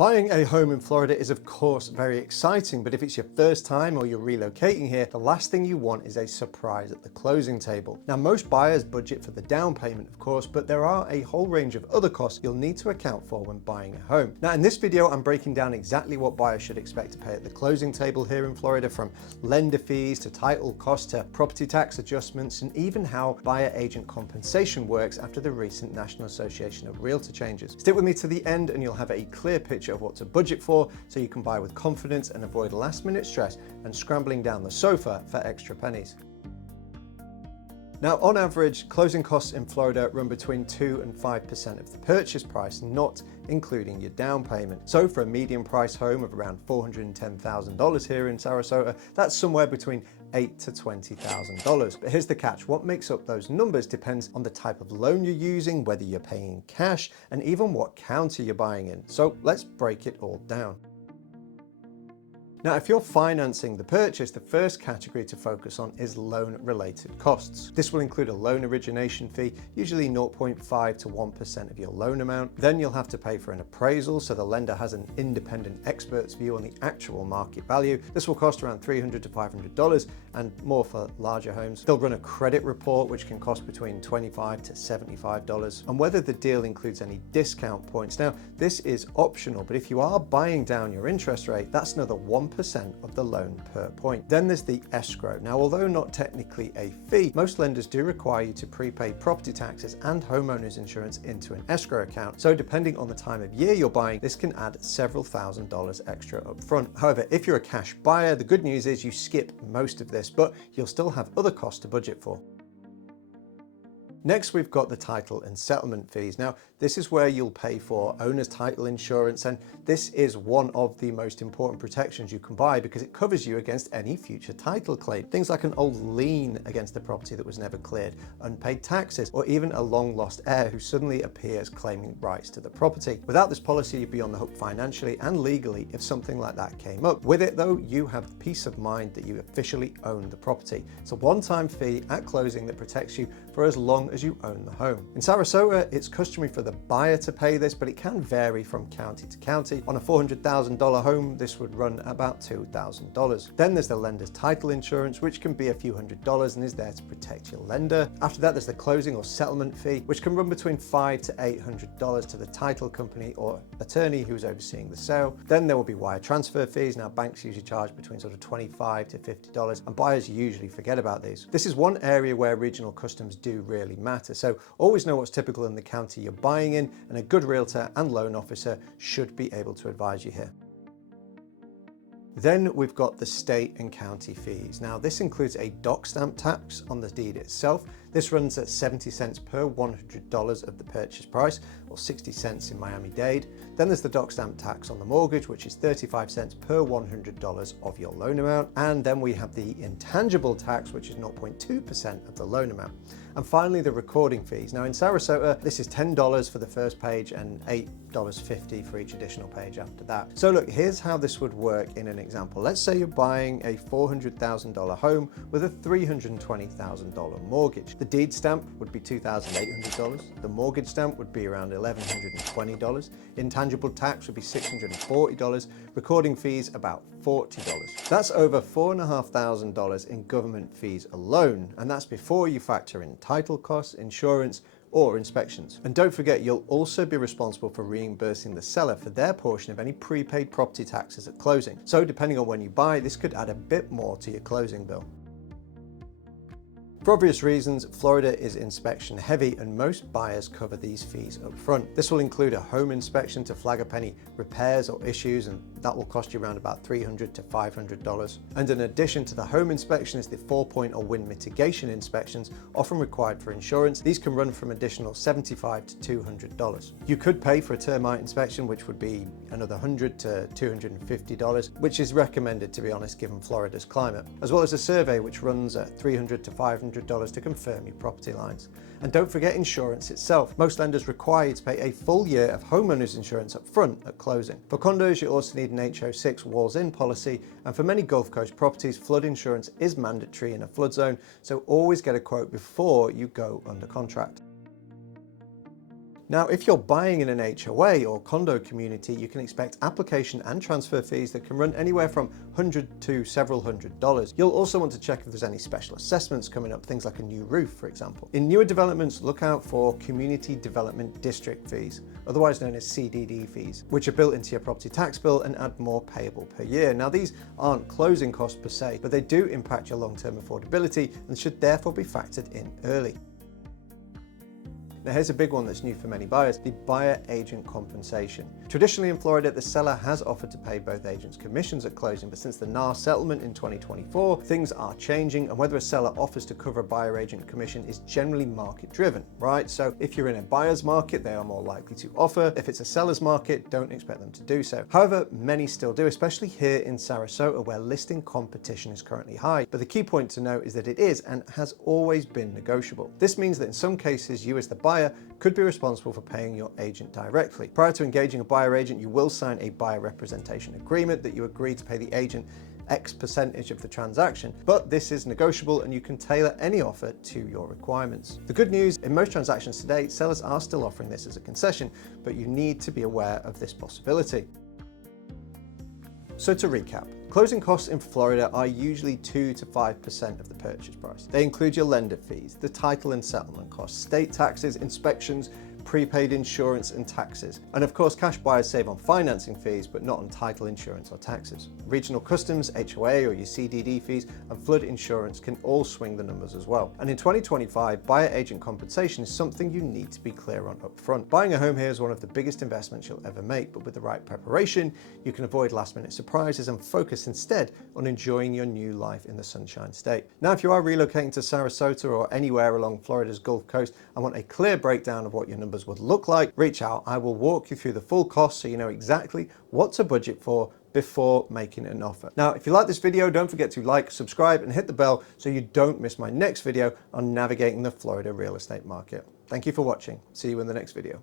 Buying a home in Florida is of course very exciting, but if it's your first time or you're relocating here, the last thing you want is a surprise at the closing table. Now, most buyers budget for the down payment, of course, but there are a whole range of other costs you'll need to account for when buying a home. Now, in this video, I'm breaking down exactly what buyers should expect to pay at the closing table here in Florida, from lender fees to title costs to property tax adjustments, and even how buyer agent compensation works after the recent National Association of Realtor changes. Stick with me to the end and you'll have a clear picture of what to budget for, so you can buy with confidence and avoid last-minute stress and scrambling down the sofa for extra pennies. Now, on average, closing costs in Florida run between 2 and 5% of the purchase price, not including your down payment. So for a medium price home of around $410,000 here in Sarasota, that's somewhere between $8,000 to $20,000. But here's the catch: what makes up those numbers depends on the type of loan you're using, whether you're paying cash, and even what county you're buying in. So let's break it all down. Now, if you're financing the purchase, the first category to focus on is loan-related costs. This will include a loan origination fee, usually 0.5 to 1% of your loan amount. Then you'll have to pay for an appraisal, so the lender has an independent expert's view on the actual market value. This will cost around $300 to $500 and more for larger homes. They'll run a credit report, which can cost between $25 to $75. And whether the deal includes any discount points. Now, this is optional, but if you are buying down your interest rate, that's another 1% of the loan per point. Then there's the escrow. Now, although not technically a fee, most lenders do require you to prepay property taxes and homeowners insurance into an escrow account. So depending on the time of year you're buying, this can add several $1,000s extra up front. However, if you're a cash buyer, the good news is you skip most of this, but you'll still have other costs to budget for. Next, we've got the title and settlement fees. Now, this is where you'll pay for owner's title insurance, and this is one of the most important protections you can buy because it covers you against any future title claim. Things like an old lien against the property that was never cleared, unpaid taxes, or even a long-lost heir who suddenly appears claiming rights to the property. Without this policy, you'd be on the hook financially and legally if something like that came up. With it, though, you have peace of mind that you officially own the property. It's a one-time fee at closing that protects you for as long as you own the home. In Sarasota, it's customary for the buyer to pay this, but it can vary from county to county. On a $400,000 home, this would run about $2,000. Then there's the lender's title insurance, which can be a few $100s and is there to protect your lender. After that, there's the closing or settlement fee, which can run between $500 to $800 to the title company or attorney who's overseeing the sale. Then there will be wire transfer fees. Now, banks usually charge between sort of $25 to $50, and buyers usually forget about these. This is one area where regional customs do really matter. So always know what's typical in the county you're buying in, and a good realtor and loan officer should be able to advise you here. Then we've got the state and county fees. Now, this includes a dock stamp tax on the deed itself. This runs at 70 cents per $100 of the purchase price, or 60 cents in Miami-Dade. Then there's the dock stamp tax on the mortgage, which is 35 cents per $100 of your loan amount. And then we have the intangible tax, which is 0.2% of the loan amount. And finally, the recording fees. Now, in Sarasota, this is $10 for the first page and $8.50 for each additional page after that. So look, here's how this would work in an example. Let's say you're buying a $400,000 home with a $320,000 mortgage. The deed stamp would be $2,800. The mortgage stamp would be around $1,120. Intangible tax would be $640. Recording fees about $40. That's over $4,500 in government fees alone, and that's before you factor in title costs, insurance, or inspections. And don't forget, you'll also be responsible for reimbursing the seller for their portion of any prepaid property taxes at closing. So depending on when you buy, this could add a bit more to your closing bill. For obvious reasons, Florida is inspection heavy and most buyers cover these fees up front. This will include a home inspection to flag up any repairs or issues, and that will cost you around about $300 to $500. And in addition to the home inspection is the 4-point or wind mitigation inspections, often required for insurance. These can run from additional $75 to $200. You could pay for a termite inspection, which would be another $100 to $250, which is recommended, to be honest, given Florida's climate, as well as a survey which runs at $300 to $500 to confirm your property lines. And don't forget insurance itself. Most lenders require you to pay a full year of homeowners insurance up front at closing. For condos, you also need an HO6 walls-in policy, and for many Gulf Coast properties, flood insurance is mandatory in a flood zone, so always get a quote before you go under contract. Now, if you're buying in an HOA or condo community, you can expect application and transfer fees that can run anywhere from $100 to several $100s. You'll also want to check if there's any special assessments coming up, things like a new roof, for example. In newer developments, look out for Community Development District fees, otherwise known as CDD fees, which are built into your property tax bill and add more payable per year. Now, these aren't closing costs per se, but they do impact your long-term affordability and should therefore be factored in early. Now here's a big one that's new for many buyers, the buyer agent compensation. Traditionally in Florida, the seller has offered to pay both agents commissions at closing, but since the NAR settlement in 2024, things are changing, and whether a seller offers to cover a buyer agent commission is generally market driven, right? So if you're in a buyer's market, they are more likely to offer. If it's a seller's market, don't expect them to do so. However, many still do, especially here in Sarasota, where listing competition is currently high. But the key point to note is that it is and has always been negotiable. This means that in some cases, you as the buyer could be responsible for paying your agent directly. Prior to engaging a buyer agent, you will sign a buyer representation agreement that you agree to pay the agent X percentage of the transaction, but this is negotiable and you can tailor any offer to your requirements. The good news, in most transactions today, sellers are still offering this as a concession, but you need to be aware of this possibility. So to recap, closing costs in Florida are usually 2 to 5% of the purchase price. They include your lender fees, the title and settlement costs, state taxes, inspections, prepaid insurance and taxes. And of course, cash buyers save on financing fees, but not on title insurance or taxes. Regional customs, HOA or your CDD fees, and flood insurance can all swing the numbers as well. And in 2025, buyer agent compensation is something you need to be clear on up front. Buying a home here is one of the biggest investments you'll ever make, but with the right preparation, you can avoid last minute surprises and focus instead on enjoying your new life in the Sunshine State. Now, if you are relocating to Sarasota or anywhere along Florida's Gulf Coast and want a clear breakdown of what your numbers would look like, reach out. I will walk you through the full cost so you know exactly what to budget for before making an offer. Now, if you like this video, don't forget to like, subscribe, and hit the bell so you don't miss my next video on navigating the Florida real estate market. Thank you for watching. See you in the next video.